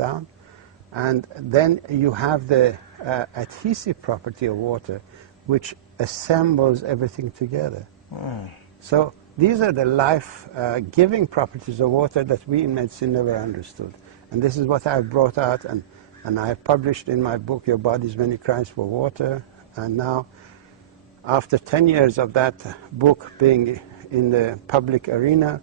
down. And then you have the adhesive property of water, which assembles everything together. So these are the life-giving properties of water that we in medicine never understood. And this is what I've brought out, and I have published in my book, Your Body's Many Crimes for Water. And now, after 10 years of that book being in the public arena,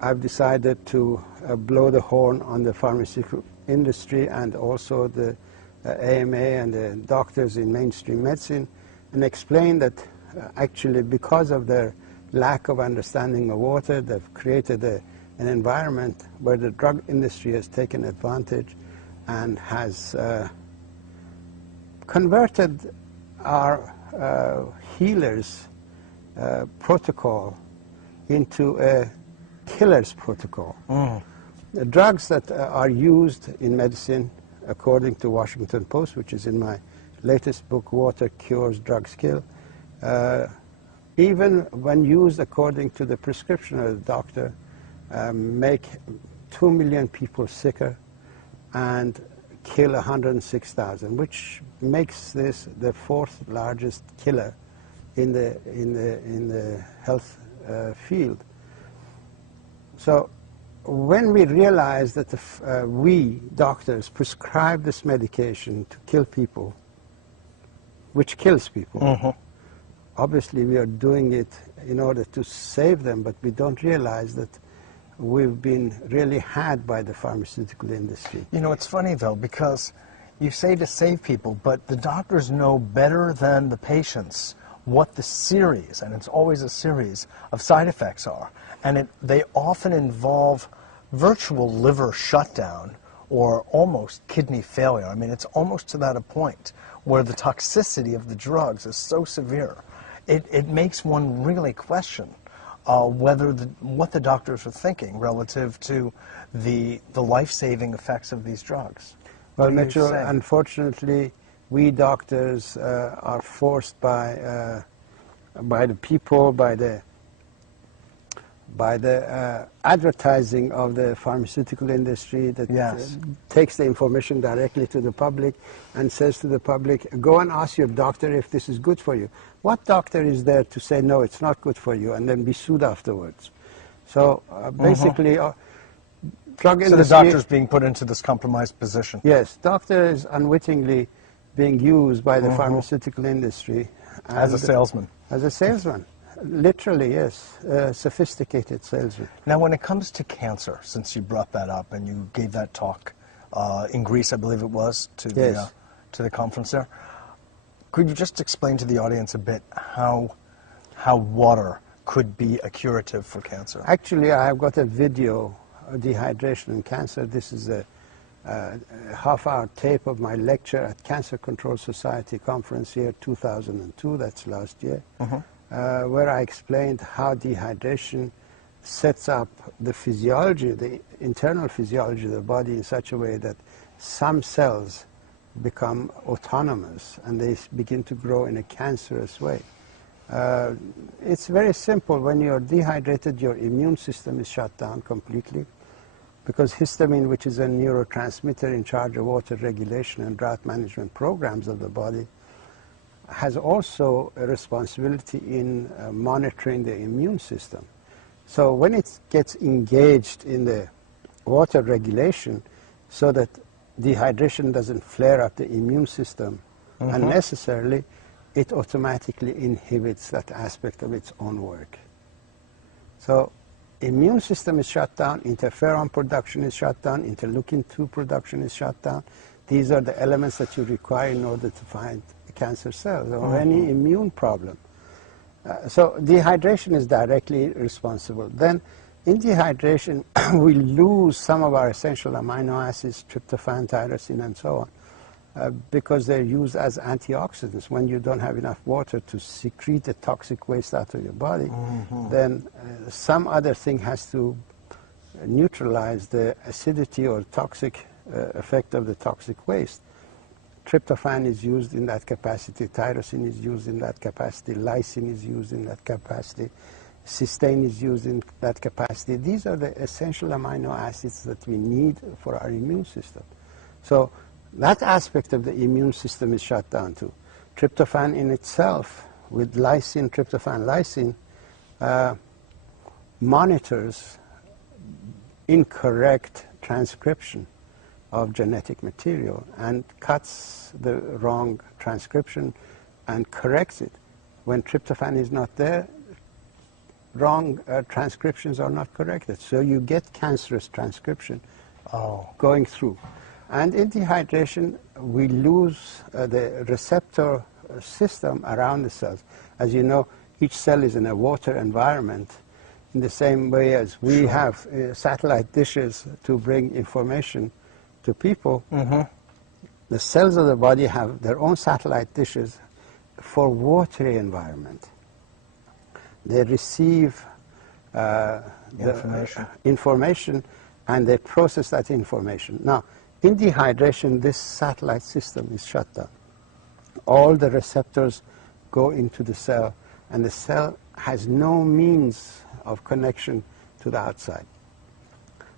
I've decided to blow the horn on the pharmaceutical industry and also the AMA and the doctors in mainstream medicine, and explain that actually because of their lack of understanding of water, they've created an environment where the drug industry has taken advantage and has converted our healers' protocol into a killer's protocol. The drugs that are used in medicine, according to Washington Post, which is in my latest book, Water Cures, Drugs Kill, even when used according to the prescription of the doctor, make 2 million people sicker and kill 106,000, which makes this the 4th largest killer in the health field. So when we realize that we doctors prescribe this medication to kill people, which kills people, obviously we are doing it in order to save them, but we don't realize that we've been really had by the pharmaceutical industry. You know, it's funny though, because you say to save people, but the doctors know better than the patients what the series, and it's always a series, of side effects are. And they often involve virtual liver shutdown or almost kidney failure. I mean, it's almost to that a point where the toxicity of the drugs is so severe. It makes one really question what the doctors are thinking relative to the life-saving effects of these drugs. Well, Mitchell, unfortunately, we doctors are forced by the people, by the advertising of the pharmaceutical industry that takes the information directly to the public and says to the public, go and ask your doctor if this is good for you. What doctor is there to say, no, it's not good for you, and then be sued afterwards? So basically, drug industry... So the doctor's being put into this compromised position. Yes, doctor is unwittingly being used by the pharmaceutical industry. As a salesman. As a salesman. Literally, yes, a sophisticated salesman. Now, when it comes to cancer, since you brought that up and you gave that talk in Greece, I believe it was, to the conference there, could you just explain to the audience a bit how water could be a curative for cancer? Actually, I have got a video of dehydration and cancer. This is a half-hour tape of my lecture at Cancer Control Society conference here, 2002, that's last year. Where I explained how dehydration sets up the physiology, the internal physiology of the body in such a way that some cells become autonomous and they begin to grow in a cancerous way. It's very simple. When you're dehydrated, your immune system is shut down completely because histamine, which is a neurotransmitter in charge of water regulation and drought management programs of the body, has also a responsibility in monitoring the immune system. So when it gets engaged in the water regulation so that dehydration doesn't flare up the immune system unnecessarily, it automatically inhibits that aspect of its own work. So immune system is shut down, interferon production is shut down, interleukin-2 production is shut down. These are the elements that you require in order to find cancer cells or any immune problem. So dehydration is directly responsible. Then in dehydration, we lose some of our essential amino acids, tryptophan, tyrosine, and so on, because they're used as antioxidants. When you don't have enough water to secrete the toxic waste out of your body, then some other thing has to neutralize the acidity or toxic effect of the toxic waste. Tryptophan is used in that capacity, tyrosine is used in that capacity, lysine is used in that capacity, cysteine is used in that capacity. These are the essential amino acids that we need for our immune system. So that aspect of the immune system is shut down too. Tryptophan in itself, with lysine, tryptophan, lysine, monitors incorrect transcription of genetic material and cuts the wrong transcription and corrects it. When tryptophan is not there, wrong transcriptions are not corrected. So you get cancerous transcription going through. And in dehydration, we lose the receptor system around the cells. As you know, each cell is in a water environment in the same way as we have satellite dishes to bring information to people. The cells of the body have their own satellite dishes for watery environment. They receive the information and they process that information. Now, in dehydration, this satellite system is shut down. All the receptors go into the cell, and the cell has no means of connection to the outside.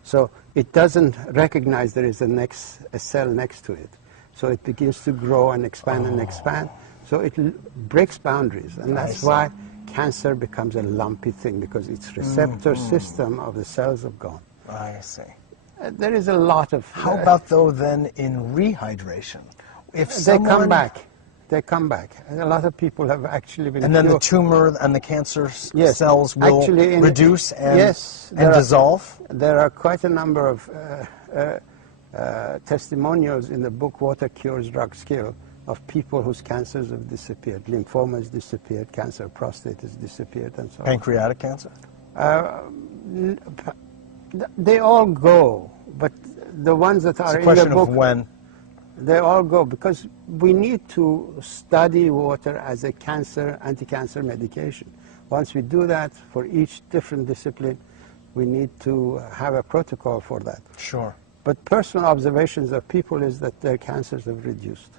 So it doesn't recognize there is a cell next to it. So it begins to grow and expand and expand. So it breaks boundaries, and that's why cancer becomes a lumpy thing, because its receptor system of the cells have gone. I see. There is a lot of... How about, though, then in rehydration? If they come back. They come back. And a lot of people have actually been... And then the tumor and the cancer cells will actually reduce and dissolve? There are quite a number of testimonials in the book Water Cures Drugs Kill of people whose cancers have disappeared. Lymphoma has disappeared, cancer of prostate has disappeared, and so on. Pancreatic cancer? They all go, but the ones that are in the book... It's a question of when. They all go, because we need to study water as a anti-cancer medication. Once we do that, for each different discipline, we need to have a protocol for that. Sure. But personal observations of people is that their cancers have reduced.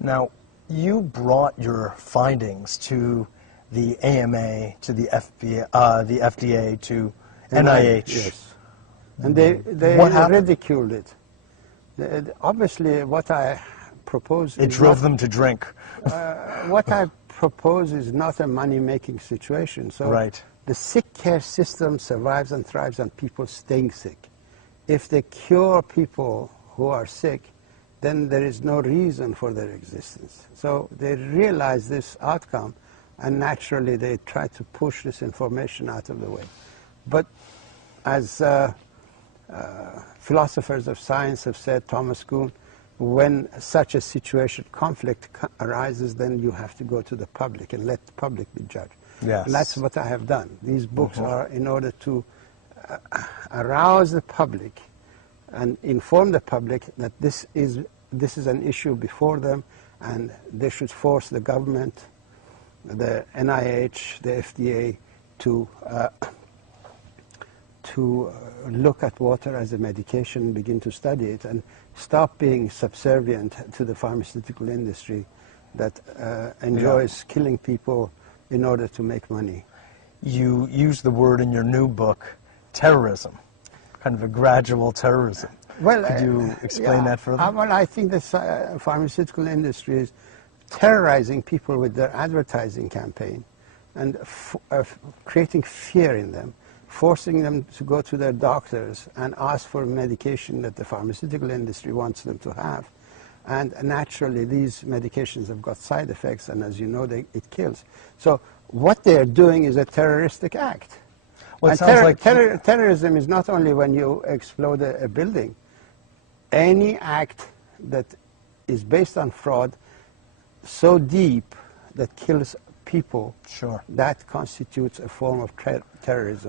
Now, you brought your findings to the AMA, to the FDA, to NIH. Yes. And they ridiculed it. Obviously, what I propose... It drove them to drink. What I propose is not a money-making situation. So the sick care system survives and thrives on people staying sick. If they cure people who are sick, then there is no reason for their existence. So they realize this outcome, and naturally they try to push this information out of the way. But as philosophers of science have said, Thomas Kuhn, when such a situation, conflict arises, then you have to go to the public and let the public be judged. Yes. And that's what I have done. These books are in order to arouse the public and inform the public that this is an issue before them, and they should force the government, the NIH, the FDA to look at water as a medication and begin to study it, and stop being subservient to the pharmaceutical industry that enjoys killing people in order to make money. You use the word in your new book, terrorism, kind of a gradual terrorism. Well, could you explain that further? Well, I think the pharmaceutical industry is terrorizing people with their advertising campaign and creating fear in them, forcing them to go to their doctors and ask for medication that the pharmaceutical industry wants them to have. And naturally, these medications have got side effects, and as you know, it kills. So what they're doing is a terroristic act. Well, and terrorism is not only when you explode a building. Any act that is based on fraud so deep that kills people, that constitutes a form of terrorism.